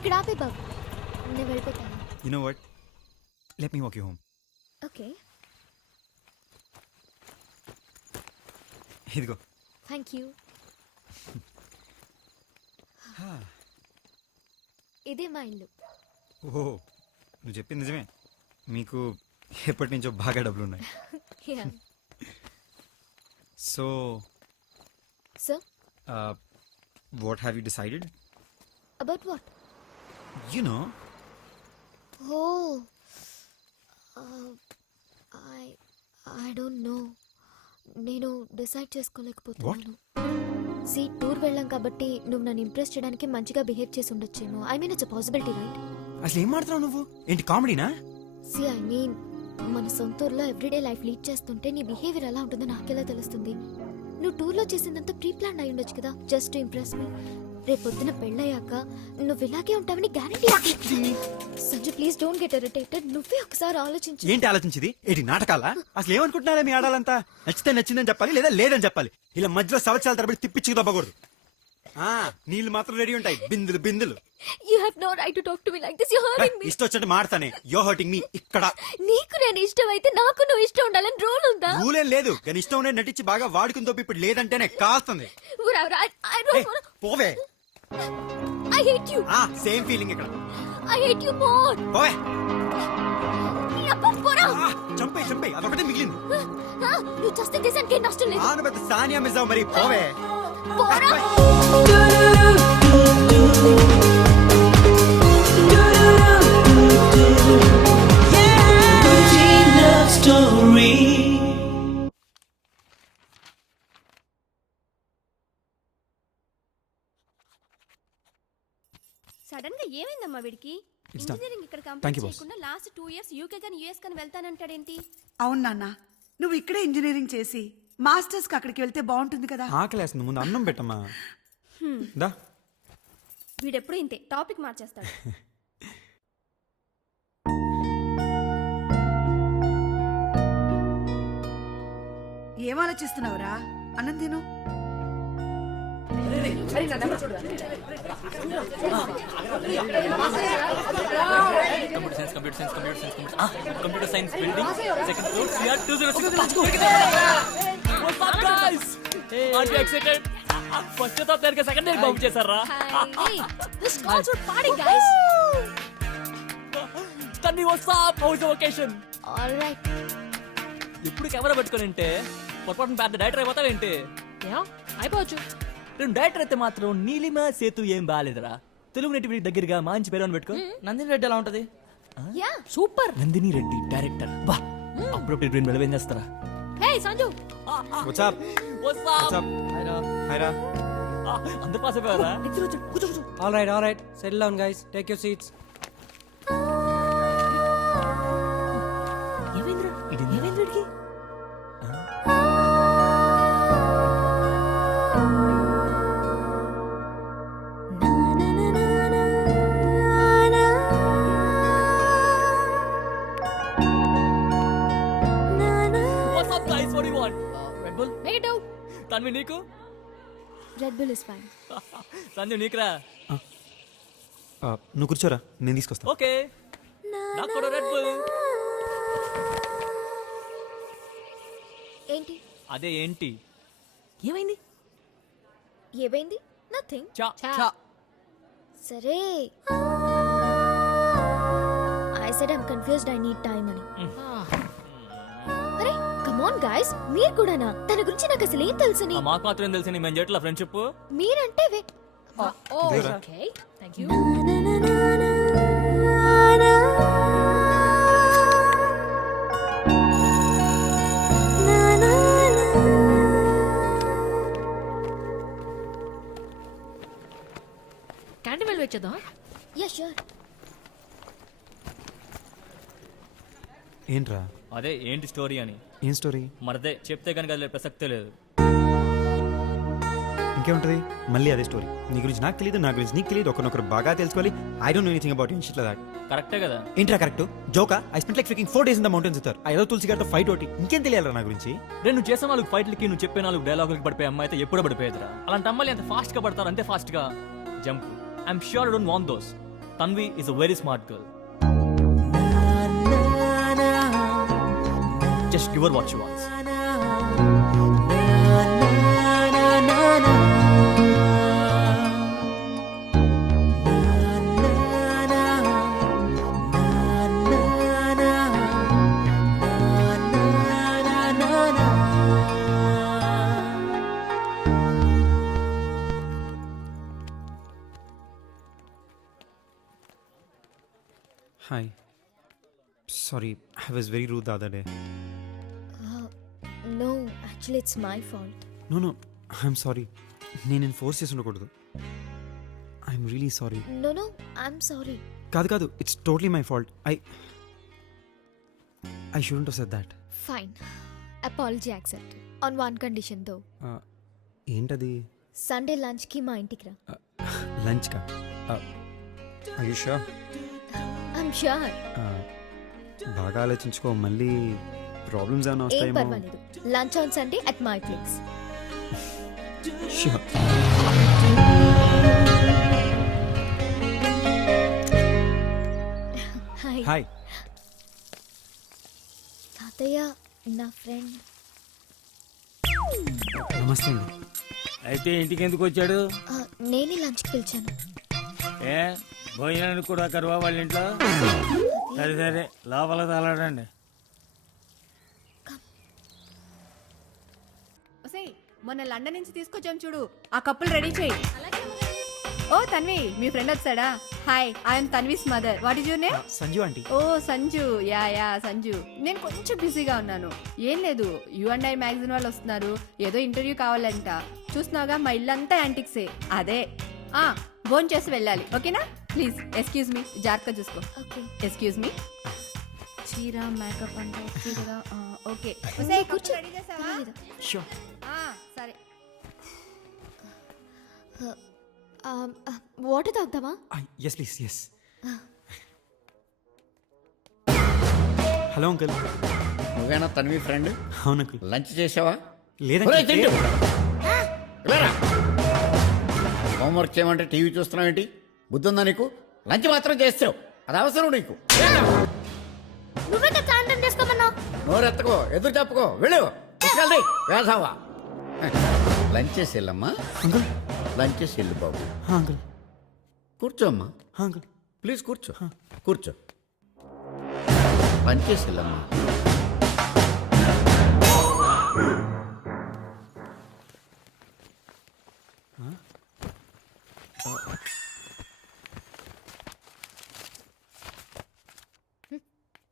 ఇక్కడ ఆపే బాబు, నేను వెళ్ళిపోతాను. You know what? Let me walk you home. Okay, ఇదిగో. Thank you. ఇదే మా ఇల్లు. ఓహో, నువ్వు చెప్పింది నిజమే. మీకు ఎప్పటి నుంచో బాగా డబ్బులు ఉన్నాయి. Yeah. So So, what have you decided? about what? You know. Oh, I don't know. నేను డిసైడ్ చేసుకోలేకపోతున్నాను. టూర్ వెళ్ళాం కాబట్టి నువ్వు నన్ను ఇంప్రెస్ చేయడానికి మంచిగా బిహేవ్ చేసి ఉండొచ్చేమో. I mean it's a possibility, right? అసలు ఏం మాట్లాడుతున్నావు నువ్వు? ఏంటి కామెడీనా? ఐ మీన్ మన సొంత ఊర్లో ఎవ్రీడే లైఫ్ లీడ్ చేస్తుంటే నీ బిహేవియర్ ఎలా ఉంటుందో నాకెలా తెలుస్తుంది? నువ్వు టూర్లో చేసిందంతా ప్రీ ప్లాన్ అయి ఉండొచ్చు కదా, జస్ట్ టు ఇంప్రెస్ మీ. రేపొద్దున పెళ్ళయ్యాక నువ్వు ఇలాగే ఉంటావని guarantee. Sanju please don't get irritated. నువ్వే ఒకసారి ఆలోచించు. ఏంటి ఆలోచించింది? ఏంటి నాటకాలా? అసలు ఏమనుకుంటున్నారా మీ ఆడాలంతా? నచ్చితే నచ్చిందని చెప్పాలి, లేదా లేదని చెప్పాలి. ఇలా మధ్యలో సంవత్సరాల తరబడి తిప్పించుకు తప్పకూడదు. నీళ్ళు మాత్రం రెడీ ఉంటాయి, బిందులు బిందులు. You have no right to talk to me like this. You're hurting me. ఇష్టం వచ్చినట్టు మాడతానే. You're hurting me. ఇక్కడ నీకు నేను ఇష్టం అయితే నాకు నువ్వు ఇష్టం ఉండాలని రూల్ ఉందా? రూలేం లేదు, కానీ ఇష్టం ఉండే నటించి బాగా వాడుకుని తప్ప ఇప్పుడు లేదంటేనే కాస్తుంది. I don't wanna. పోవే. I hate you. Same feeling ఇక్కడ. I hate you more. పోవే. పోరా. చంపే చంపే, అదొకటే మిగిలింది. నువ్వు చేస్తే దేశానికి ఏం నష్టం లేదు. ఆను పెద్ద సానియా మిస్ అవ్వ మరి. పోవే. పోరా. సడన్ గా ఏమైందమ్మా వీడికి? It's done. ఇంజనీరింగ్ ఇక్కడ Thank కంప్లీట్ you, boss. చేయకుండా లాస్ట్ 2 years యూకే గాని యుఎస్ గాని వెళ్తానంటాడేంటి? అవును నాన్న, నువ్వు ఇక్కడే ఇంజనీరింగ్ చేసి మాస్టర్స్ కి అక్కడికి వెళ్తే బాగుంటుంది కదా. ఆకలేస్తుంది, ముందు అన్నం పెట్టమ్మా. దా. వీడెప్పుడు ఇంతే, టాపిక్ మార్చేస్తాడు. ఏం ఆలోచిస్తున్నావురా? అన్నం తిను. Computer science building, second floor, CR 206. What's up, guys? Are you excited? First year top के second year bump చేశారా? Hey, this calls for party, guys. Tanvi, what's up? How is the vacation? All right. ఎప్పుడు camera పెట్టుకొని ఉంటే పొరపాటున పెద్ద director అయిపోతావేంటి? అయిపోవచ్చు. నేను director అయితే మాత్రం నీలిమ సేతు ఏం బాగాలేదురా. తెలుగు నేటివిటీ దగ్గరగా మంచి పేరు అని పెట్టుకో. నందిని రెడ్డి ఎలా ఉంటది? Ya, super. Nandini Reddy director. బా, అప్పుడప్పుడు బ్రెయిన్ మెలవేం చేస్తారా? Hey Sanju. What's up? What's What's up? up? Hi ra. అందరూ పాస్ అయిపోయారా? కూర్చో. All right. Settle down, guys. Take your seats. ఏమైందిరా? ఏమైంది వీడికి? What's up, guys? What do you want? Red Bull? Negative. Tanvi నీకు? Red Bull is fine. Sanju నీకురా? నువ్వు కూర్చోరా, నేను తీసుకొస్తా. ఓకే. నాకు కూడా రెడ్ బుల్. ఏంటి? అదే ఏంటి? ఏమైంది? ఏమైంది? నథింగ్. చా. సరే. I said I'm confused. I need time అని. అరే కమ్ ఆన్ గైస్, మీరు కూడానా? తన గురించి నాకు అసలు ఏం తెలుసని? మాకు మాత్రం తెలుసు నీ మంజట్ల ఫ్రెండ్షిప్. మీరంటే Okay. Thank you. క్యాంటీన్ వెళ్ళి వచ్చేద్దాం. Yeah sure. ఏంట్రా? అదే ఏంటి స్టోరీ అని. ఏం స్టోరీ? మరదే చెప్తే కనుక అది ప్రసక్తే లేదు. ఇంకేముంటది? మళ్ళీ అదే స్టోరీ. నీ గురించి నాకు తెలియదు, నా గురించి నీకు తెలియదు, ఒకరినొకరు బాగా తెలుసుకోవాలి. I don't know anything about you shit like that. కరెక్టే కదా? ఏంట్రా కరెక్ట్? జోకా? I spent like freaking 4 days in the mountains with her. ఆ ఏదో తులసి గారితో ఫైట్ ఒకటి. ఇంకేం తెలియాలరా నా గురించి? నువ్వు చేసే 4 ఫైట్లకి నువ్వు చెప్పే 4 డైలాగులకి పడిపోయే అమ్మాయి అయితే ఎప్పుడో పడిపోయేదిరా. అలాంటి అమ్మాయిలు ఎంత ఫాస్ట్ గా పడతారు, అంతే ఫాస్ట్ గా jump. I'm sure I don't want those. Tanvi is a very smart girl. Just give her what she wants. Hi sorry I was very rude the other day. No actually it's my fault. No I'm sorry. నేను force చేసి ఉండకూడదు. I'm really sorry. No I'm sorry. కాదు it's totally my fault. I shouldn't have said that. Fine, apology accept on one condition though. ఏంటది? Sunday లంచ్కి మా ఇంటికి రా. Lunch కా? I you sure? I'm sure. బాగా ఆలోచించుకో, మళ్ళీ ప్రాబ్లమ్స్ ఏమైనా ఏం వస్తాయేమో. పర్వాలేదు. Lunch on Sunday at my place. Sure. Hi hi. తాతయ్య, నా ఫ్రెండ్. నమస్తే అండి. అయితే ఇంటికి ఎందుకు వచ్చాడు? నేనే లంచ్కి పిలిచాను. ఏ భోజనానికి కూడా కరువా వాళ్ళ ఇంట్లో? సరే సరే లోపల తలాడండి. మొన్న లండన్ నుంచి తీసుకొచ్చాం చూడు, ఆ కప్పులు రెడీ చేయి. ఓ తన్వి, మీ ఫ్రెండ్ వచ్చాడా? Hi, I'm Tanvi's mother. What is your name? Sanju aunty. Oh Sanju, yeah Sanju. నేను కొంచెం బిజీగా ఉన్నాను. ఏం లేదు, U&I మ్యాగజైన్ వాళ్ళు వస్తున్నారు, ఏదో ఇంటర్వ్యూ కావాలంట. చూస్తున్నావుగా మా ఇల్లంతా యాంటిక్సే. అదే భోజనం చేసి వెళ్ళాలి, ఓకేనా? ప్లీజ్ ఎక్స్క్యూజ్ మీ, జాగ్రత్తగా చూసుకో. ఓకే. Excuse me. చీర మేకప్ అంటే ఓకే కదా? ఓకే. కూర్చో. రెడీ చేసావా? షూర్. సరే. వాటర్ తాగుతావా? Yes please. Yes. Hello uncle. నువ్వేనా తన్వి ఫ్రెండ్? అవును అంకుల్. లంచ్ చేసావా? లేదండి. హోంవర్క్ చేయమంటే టీవీ చూస్తున్నావు ఏంటి? బుద్ధుందా నీకు? లంచ్ మాత్రం చేస్తావు, అది అవసరం నీకు. నోరెత్తకో, ఎదురు చెప్పుకో, వెళ్ళు. తీసుకెళ్ళి వేసావా? లంచ్ చేసి వెళ్ళమ్మా. అంకుల్. లంచ్ చేసి వెళ్ళు బాబు. అంకుల్. కూర్చోమ్మా, అంకుల్. ప్లీజ్ కూర్చో. కూర్చో. లంచ్ చేసి వెళ్ళమ్మా.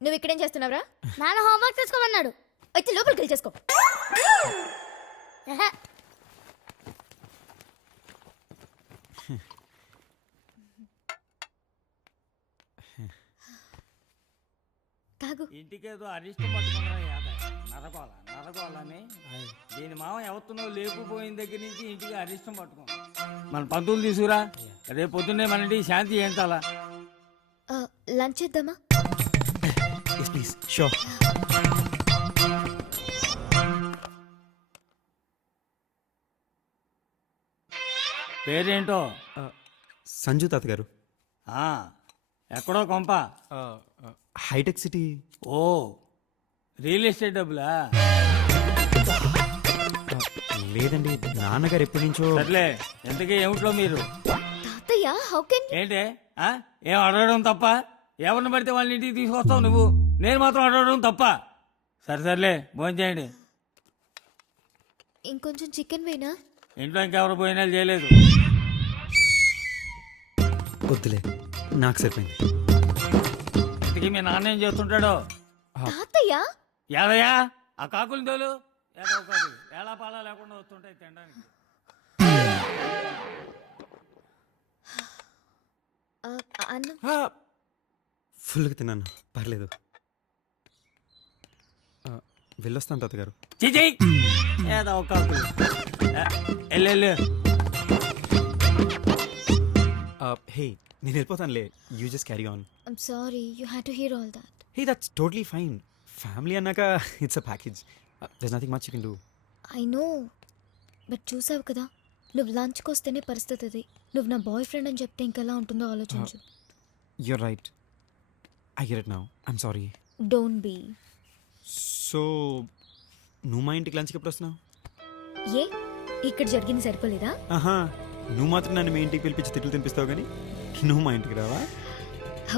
నువ్వు ఇక్కడేం చేస్తున్నావురా? నాన్న హోంవర్క్ చేసుకోమన్నాడు. అయితే లోపలికి వెళ్ళి చేసుకో. తాగు. ఇంటికేదో అరిష్టం పట్టుకున్నా నరకోవాలని దీని మామ ఎవరినో లేపుపోయిన దగ్గర నుంచి ఇంటికి అరిష్టం పట్టుకో. మన పంతులు తీసుకురా, రేపు పొద్దున్నే మన ఇంటికి శాంతి ఏంటాలా? లంచ్ చేద్దామా? Yes please. షూర్. పేరేంటో? సంజు తాత గారు. ఎక్కడో కొంప? హైటెక్ సిటీ. ఓ, రియల్ ఎస్టేట్ డబ్బులా? లేదండి, నాన్నగారు ఎప్పటి నుంచో. సర్లే, ఎంతకీ ఏమిట్లో మీరు? తాతయ్య, హౌ కెన్ ఏంటే ఏం అడగడం తప్ప? ఎవరిని పడితే వాళ్ళ ఇంటికి తీసుకొస్తావు నువ్వు, నేను మాత్రం అడగడం తప్ప? సర్లే భోజనం చేయండి. ఇంకొంచెం చికెన్ వేనా? ఇంట్లో ఇంకెవరు భోజనాలు చేయలేదు. వద్దులే, నాకు సరిపోయింది. ఇంతకీ మీ నాన్న ఏం చేస్తుంటాడో? తాతయ్య, యాదయ్యా, ఆ కాకులు తోలు. ఏదో కాదు, ఎలా పాలా లేకుండా వస్తుంటాయి తినడానికి. అన్నం. ఫుల్గా తిన్నాను, పర్లేదు. వెళ్ళొస్తాను తాతగారు. చిచి, ఏదో కాకులు. వెళ్ళు. హే, నేను వెళ్ళిపోతానులే. You just carry on. I'm sorry you had to hear all that. Hey, that's totally fine. Family అన్నాక it's a package. There's nothing much you can do. I know, but చూసావు కదా, నువ్వు లంచ్కి వస్తేనే పరిస్థితి అది. నువ్వు నా బాయ్ ఫ్రెండ్ అని చెప్తే ఇంకెలా ఉంటుందో ఆలోచించు. You're right. I get it now. I'm sorry. Don't be. So నువ్వు మా ఇంటికి లంచ్కి ఎప్పుడు వస్తున్నావు? ఏ ఇక్కడ జరిగింది సరిపోలేదా? ఆహా, నువ్వు మాత్రం నన్ను మీ ఇంటికి పిలిపించి తిట్లు తినిపిస్తావు కానీ నువ్వు మా ఇంటికి రావా?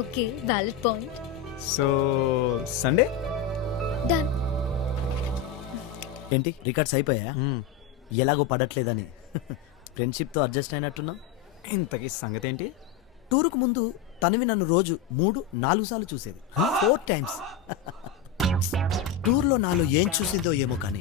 Okay, valid point. So Sunday done. ఏంటి రికార్డ్స్ అయిపోయా? ఎలాగో పడట్లేదని ఫ్రెండ్షిప్తో అడ్జస్ట్ అయినట్టున్నా. ఇంతకీ సంగతి ఏంటి? టూరుకు ముందు తనవి నన్ను రోజు 3-4 సార్లు చూసేది. 4 times. టూర్లో నాలో ఏం చూసిందో ఏమో కానీ